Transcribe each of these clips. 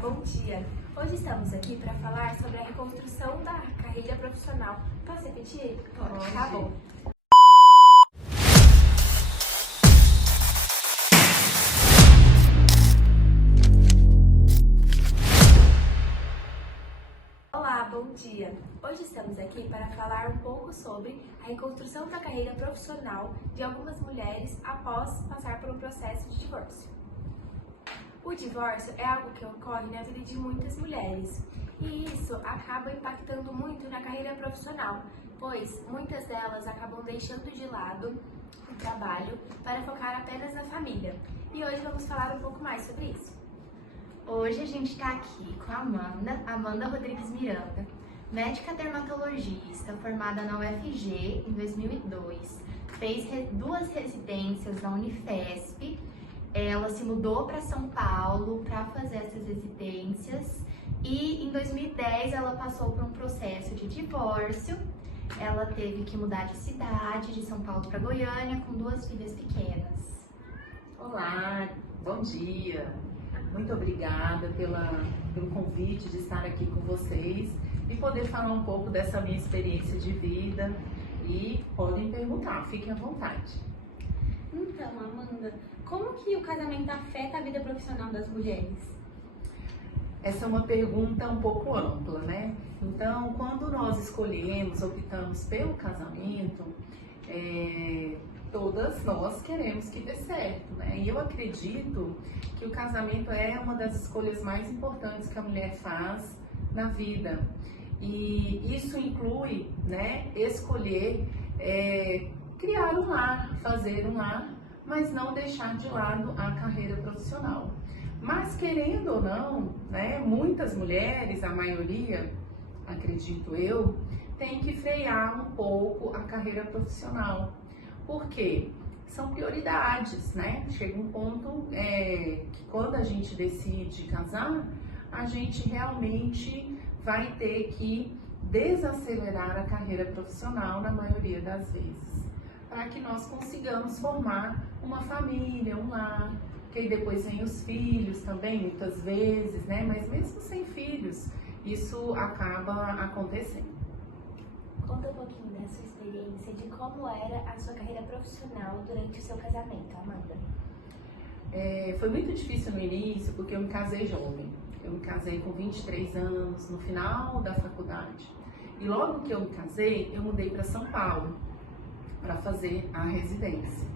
bom dia! Hoje estamos aqui para falar sobre a reconstrução da carreira profissional. Posso repetir? Pode. Tá bom. Olá, bom dia! Hoje estamos aqui para falar um pouco sobre a reconstrução da carreira profissional de algumas mulheres após passar por um processo de divórcio. O divórcio é algo que ocorre na vida de muitas mulheres e isso acaba impactando muito na carreira profissional, pois muitas delas acabam deixando de lado o trabalho para focar apenas na família. E hoje vamos falar um pouco mais sobre isso. Hoje a gente está aqui com a Amanda Rodrigues Miranda, médica dermatologista formada na UFG em 2002, fez duas residências na Unifesp. Ela se mudou para São Paulo para fazer essas residências e em 2010 ela passou por um processo de divórcio. Ela teve que mudar de cidade, de São Paulo para Goiânia, com duas filhas pequenas. Olá, bom dia. Muito obrigada pelo convite de estar aqui com vocês e poder falar um pouco dessa minha experiência de vida. E podem perguntar, fiquem à vontade. Então, Amanda, como que o casamento afeta a vida profissional das mulheres? Essa é uma pergunta um pouco ampla, né? Então, quando nós escolhemos, optamos pelo casamento, todas nós queremos que dê certo, né? E eu acredito que o casamento é uma das escolhas mais importantes que a mulher faz na vida. E isso inclui, né, escolher criar um lar, fazer um lar, mas não deixar de lado a carreira profissional. Mas querendo ou não, né, muitas mulheres, a maioria, acredito eu, tem que frear um pouco a carreira profissional. Por quê? São prioridades, né? Chega um ponto que quando a gente decide casar, a gente realmente vai ter que desacelerar a carreira profissional na maioria das vezes, para que nós consigamos formar uma família, um lar, que aí depois vem os filhos também, muitas vezes, né? Mas mesmo sem filhos, isso acaba acontecendo. Conta um pouquinho da sua experiência, de como era a sua carreira profissional durante o seu casamento, Amanda. Foi muito difícil no início, porque eu me casei jovem. Eu me casei com 23 anos, no final da faculdade. E logo que eu me casei, eu mudei para São Paulo, para fazer a residência.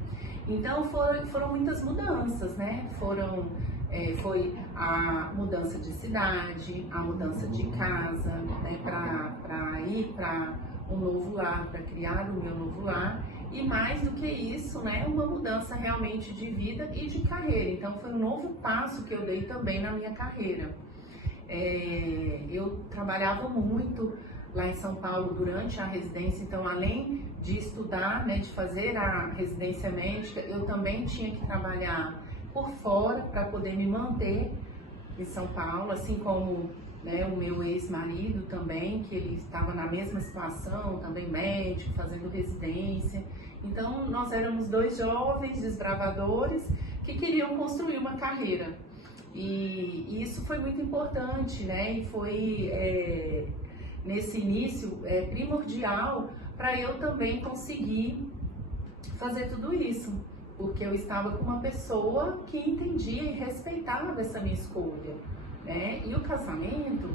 Então foram muitas mudanças, né? Foi a mudança de cidade, a mudança de casa, né? Para ir para um novo lar, para criar o meu novo lar. E mais do que isso, né? Uma mudança realmente de vida e de carreira. Então foi um novo passo que eu dei também na minha carreira. Eu trabalhava muito lá em São Paulo durante a residência, então além de estudar, né, de fazer a residência médica, eu também tinha que trabalhar por fora para poder me manter em São Paulo, assim como, né, o meu ex-marido também, que ele estava na mesma situação, também médico, fazendo residência. Então nós éramos dois jovens desbravadores que queriam construir uma carreira. E isso foi muito importante, né? E foi nesse início primordial para eu também conseguir fazer tudo isso, porque eu estava com uma pessoa que entendia e respeitava essa minha escolha, né? E o casamento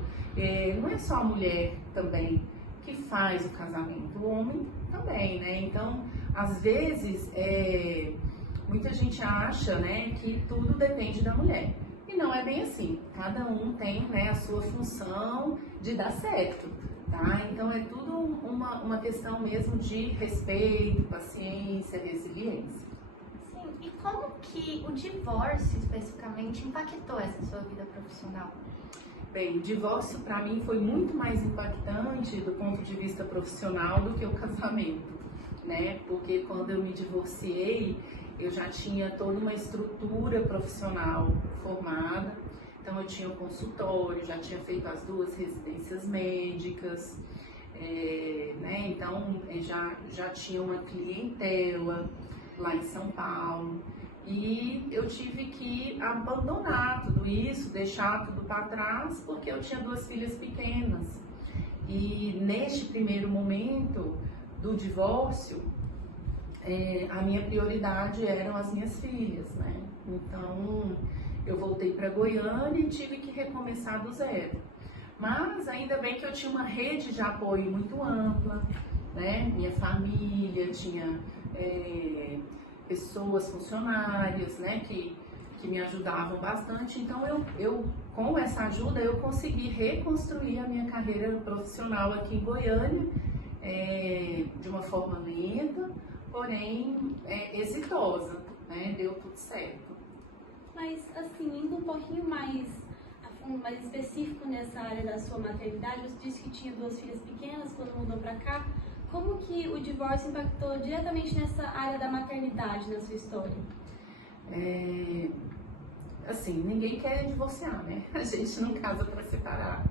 não é só a mulher também que faz o casamento, o homem também, né? Então, às vezes, muita gente acha, né, que tudo depende da mulher. E não é bem assim, cada um tem, né, a sua função de dar certo, tá? Então é tudo uma questão mesmo de respeito, paciência, resiliência. Sim, e como que o divórcio especificamente impactou essa sua vida profissional? Bem, o divórcio para mim foi muito mais impactante do ponto de vista profissional do que o casamento, né? Porque quando eu me divorciei, eu já tinha toda uma estrutura profissional formada, então eu tinha um consultório, já tinha feito as duas residências médicas, né? Então já tinha uma clientela lá em São Paulo. E eu tive que abandonar tudo isso, deixar tudo para trás, porque eu tinha 2 filhas pequenas. E neste primeiro momento do divórcio, a minha prioridade eram as minhas filhas, né? Então, eu voltei para Goiânia e tive que recomeçar do zero. Mas ainda bem que eu tinha uma rede de apoio muito ampla, né? Minha família tinha pessoas, funcionárias, né? Que me ajudavam bastante. Então, eu com essa ajuda, eu consegui reconstruir a minha carreira profissional aqui em Goiânia, de uma forma lenta, porém exitosa, né? Deu tudo certo. Mas, assim, indo um pouquinho mais específico nessa área da sua maternidade, você disse que tinha 2 filhas pequenas quando mudou para cá. Como que o divórcio impactou diretamente nessa área da maternidade na sua história? Assim, ninguém quer divorciar, né? A gente não casa para separar.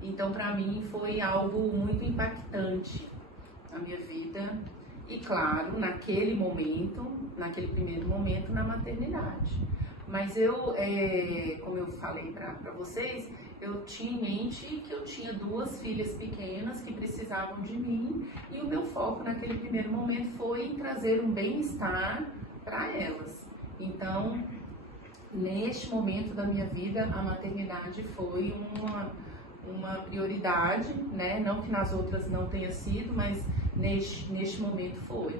Então, para mim, foi algo muito impactante na minha vida. E, claro, naquele primeiro momento, na maternidade. Mas como eu falei para vocês, eu tinha em mente que eu tinha 2 filhas pequenas que precisavam de mim e o meu foco naquele primeiro momento foi em trazer um bem-estar para elas. Então, neste momento da minha vida, a maternidade foi uma prioridade, né? Não que nas outras não tenha sido, mas neste momento foi.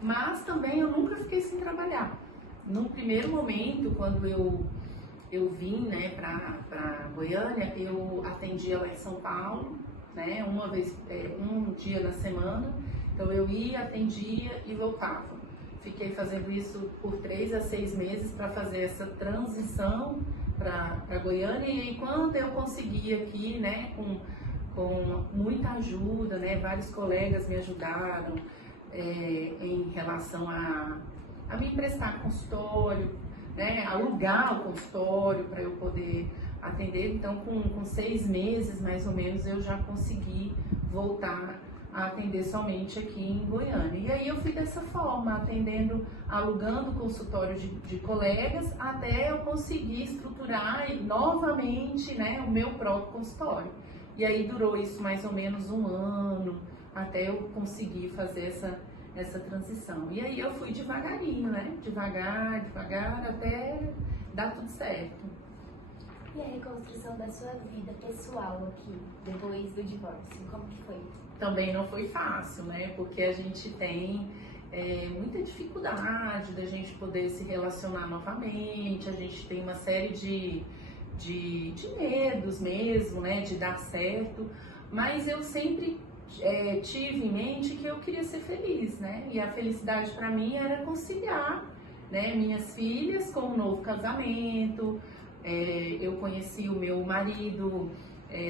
Mas também eu nunca fiquei sem trabalhar. No primeiro momento, quando eu vim, né, para Goiânia, eu atendia lá em São Paulo, né, um dia na semana. Então eu ia, atendia e voltava. Fiquei fazendo isso por 3 a 6 meses para fazer essa transição para Goiânia. E aí, quando eu consegui aqui, né, com muita ajuda, né, vários colegas me ajudaram em relação a me emprestar consultório, né, alugar o consultório para eu poder atender. Então, com 6 meses, mais ou menos, eu já consegui voltar a atender somente aqui em Goiânia. E aí eu fui dessa forma, alugando o consultório de colegas, até eu conseguir estruturar novamente, né, o meu próprio consultório. E aí durou isso mais ou menos 1 ano, até eu conseguir fazer essa transição. E aí eu fui devagarinho, né? Devagar, até dar tudo certo. E a reconstrução da sua vida pessoal aqui, depois do divórcio, como que foi? Também não foi fácil, né? Porque a gente tem muita dificuldade da gente poder se relacionar novamente, a gente tem uma série de medos mesmo, né? De dar certo, mas eu sempre tive em mente que eu queria ser feliz, né? E a felicidade para mim era conciliar, né, minhas filhas com um novo casamento. Eu conheci o meu marido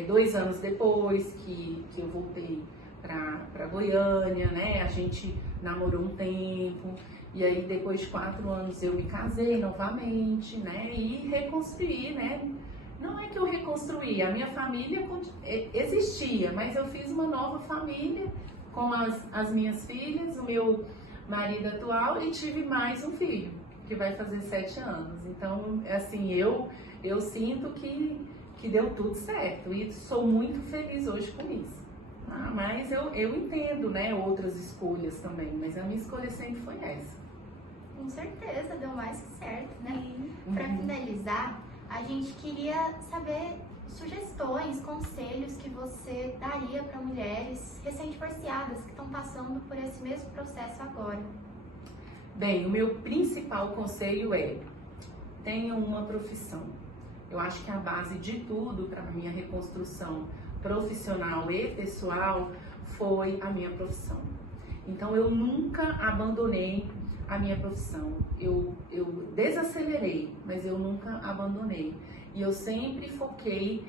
2 anos depois que eu voltei para Goiânia, né? A gente namorou um tempo e aí depois de 4 anos eu me casei novamente, né? E reconstruí, né? Não é que eu reconstruí, a minha família existia, mas eu fiz uma nova família com as minhas filhas, o meu marido atual, e tive mais um filho, que vai fazer 7 anos. Então, assim, eu sinto que deu tudo certo e sou muito feliz hoje com isso. Mas eu entendo, né, outras escolhas também, mas a minha escolha sempre foi essa. Com certeza, deu mais que certo, né? Para finalizar, a gente queria saber sugestões, conselhos que você daria para mulheres recém-divorciadas que estão passando por esse mesmo processo agora. Bem, o meu principal conselho é: tenham uma profissão. Eu acho que a base de tudo para a minha reconstrução profissional e pessoal foi a minha profissão. Então eu nunca abandonei a minha profissão. Eu desacelerei, mas eu nunca abandonei. E eu sempre foquei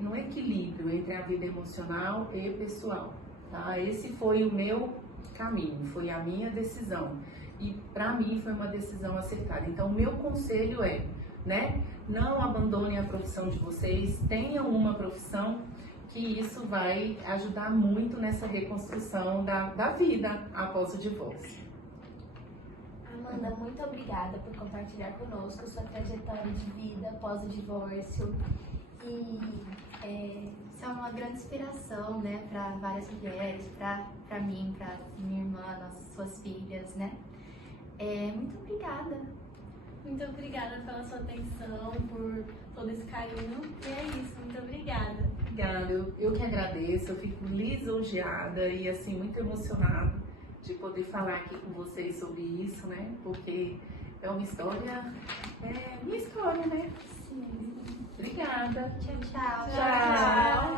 no equilíbrio entre a vida emocional e pessoal. Tá? Esse foi o meu caminho, foi a minha decisão. E para mim foi uma decisão acertada. Então o meu conselho é, né, não abandonem a profissão de vocês, tenham uma profissão, que isso vai ajudar muito nessa reconstrução da vida após o divórcio. Amanda, muito obrigada por compartilhar conosco sua trajetória de vida após o divórcio. E Isso é uma grande inspiração, né, para várias mulheres, para mim, para minha irmã, suas filhas, né? Muito obrigada. Muito obrigada pela sua atenção, por todo esse carinho. E é isso, muito obrigada. Obrigada, eu que agradeço, eu fico lisonjeada e assim muito emocionada de poder falar aqui com vocês sobre isso, né? Porque é uma história, minha história, né? Sim. Obrigada. Tchau, tchau. Tchau.